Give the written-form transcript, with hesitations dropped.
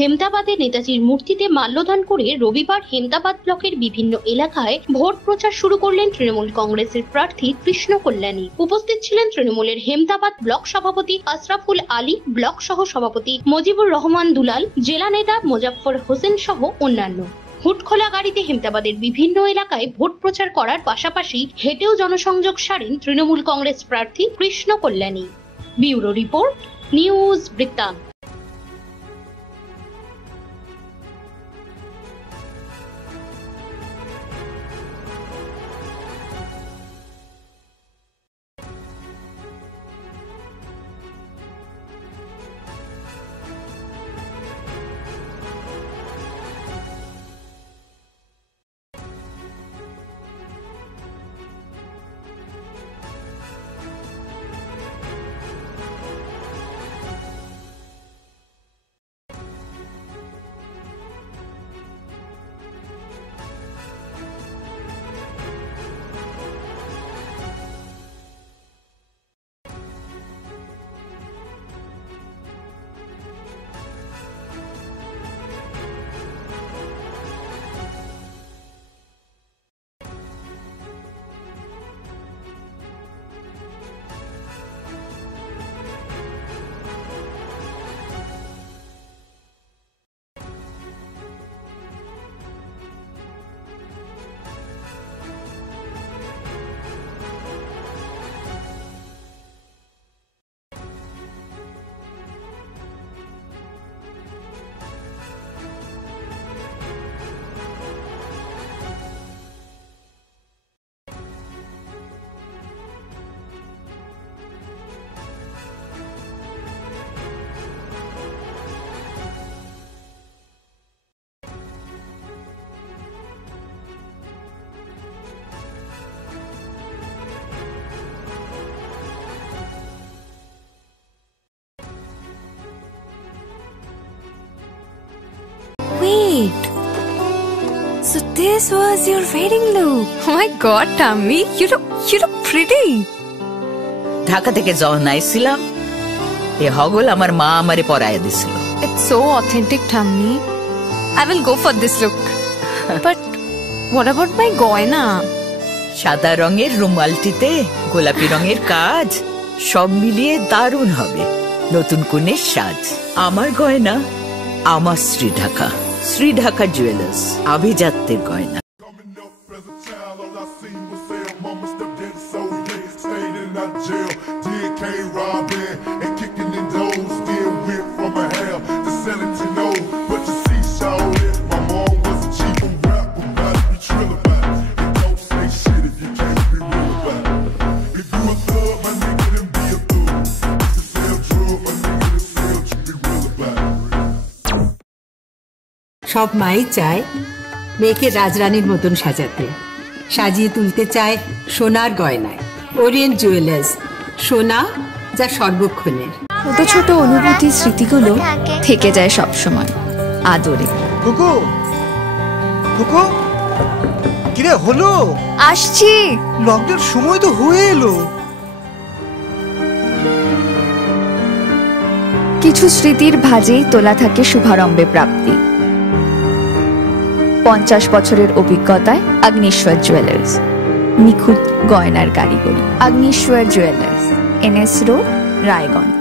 হেমতাবাদে নেতাজির মূর্তিতে মাল্যদান করে রবিবার হেমতাবাদ ব্লকের বিভিন্ন এলাকায় ভোট প্রচার শুরু করলেন তৃণমূল কংগ্রেসের প্রার্থী কৃষ্ণ কল্যাণী। উপস্থিত ছিলেন তৃণমূলের হেমতাবাদ ব্লক সভাপতি আশরাফুল আলী, ব্লক সহ সভাপতি মজিবুর রহমান দুলাল, জেলা নেতা মোজাফফর হোসেন সহ অন্যান্য। হুটখোলা গাড়িতে হেমতাবাদের বিভিন্ন এলাকায় ভোট প্রচার করার পাশাপাশি হেঁটেও জনসংযোগ সারেন তৃণমূল কংগ্রেস প্রার্থী Krishna Kalyani. Bureau report, news বৃত্তান্ত। Wait, so this was your wedding look. Oh my god, Tammy, you look pretty. Dhaka থেকে যখন আইছিলাম এ হগল আমার মা আমারে পরায় দিছিল। It's so authentic, Tammy. I will go for this look. But what about my goina? সাদা রঙের রুমালটিতে গোলাপি রঙের কাজ, সব মিলিয়ে দারুণ হবে নতুন কনের সাজ। আমার গয়না আমার শ্রী ঢাকা জুয়েলার্স, আভিজাত্যের গয়না। সব মাই চায় মেয়েকে রাজরানীর মতন সাজাতে, সাজিয়ে তুলতে চায় সোনার গয়নায়। ওরিয়েন্ট জুয়েলার্স, সোনা যা সর্বক্ষণের। ছোট ছোট অনুভূতি, স্মৃতিগুলো থেকে যায় সব সময় আদরে। কুকু কুকু, কিরে হলো? আসছি। লকডাউন সময় তো হয়ে এলো। কিছু স্মৃতির ভাজেই তোলা থাকে শুভারম্ভে প্রাপ্তি। 50 বছরের অভিজ্ঞতায় আগ্নেশ্বর জুয়েলার্স, নিখুঁত গয়নার কারিগরি। Agneshwar jewellers, NS road, Raiganj.